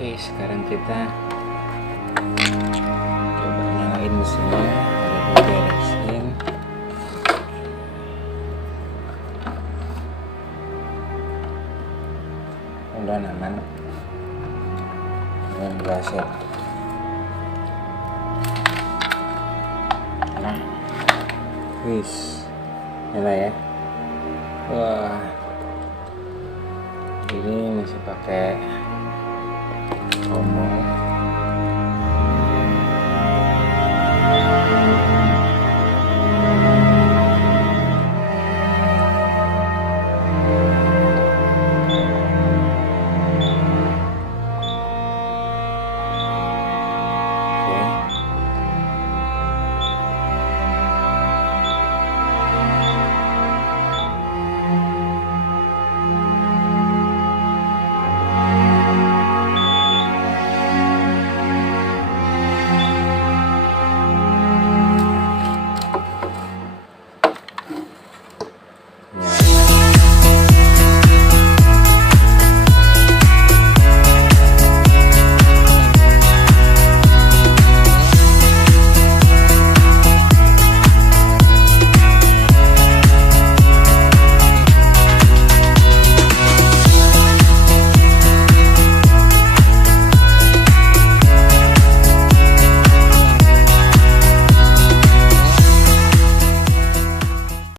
Oke, sekarang kita coba nyalain mesinnya. Udah beresin. Udah aman. Ini berhasil. Nah, wis, nyala ya. Wah, ini masih pakai tombol.